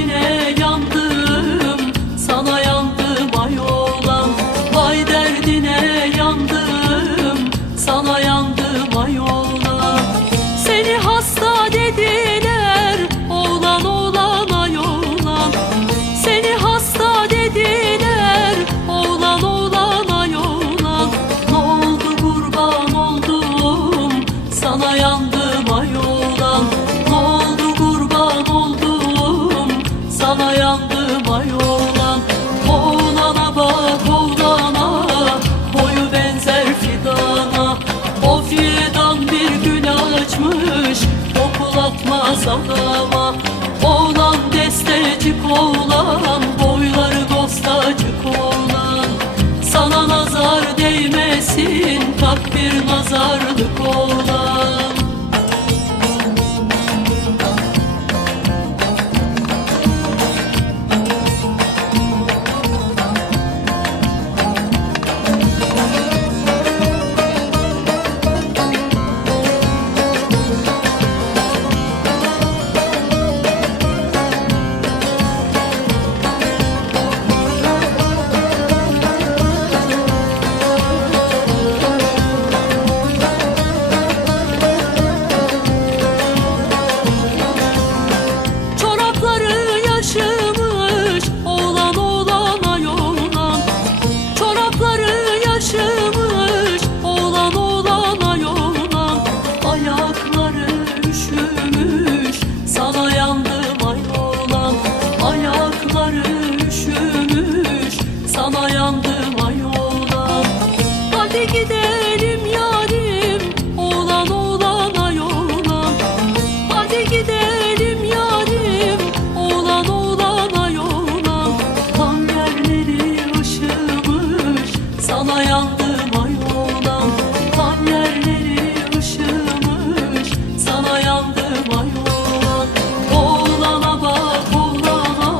içine gel. varma yoldan bak oğlana. Boyu benzer fidana O fidan bir gün açmış. Okul atmaz adama Oğlan desteci oğlan Sana yandım ay oğlan Kan yerleri ışımış. Sana yandım ay oğlan Oğlana bak oğlana.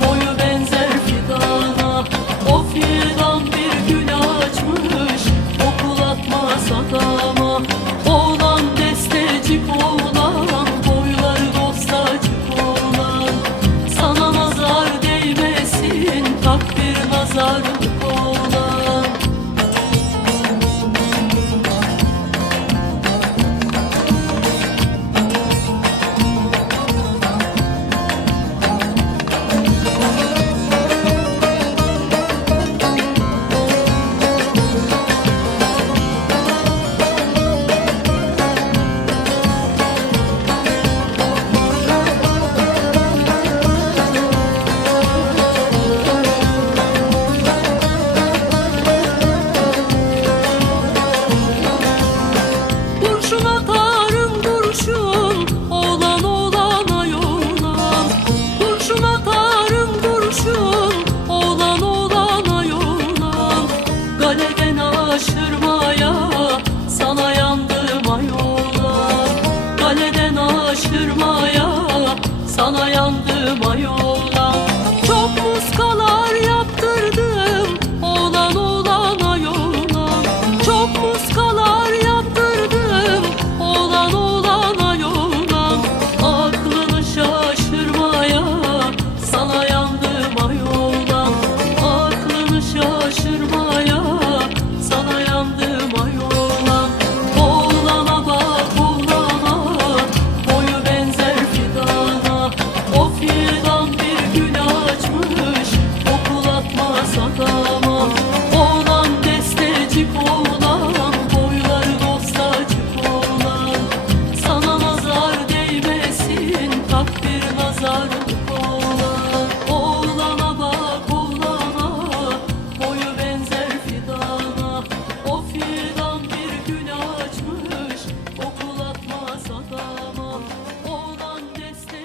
Boyu benzer fidana O fidan bir gül açmış. Okul atmaz adama Oğlan destecik oğlan. Boyları dostacık oğlan. Sana nazar değmesin Takdir nazarı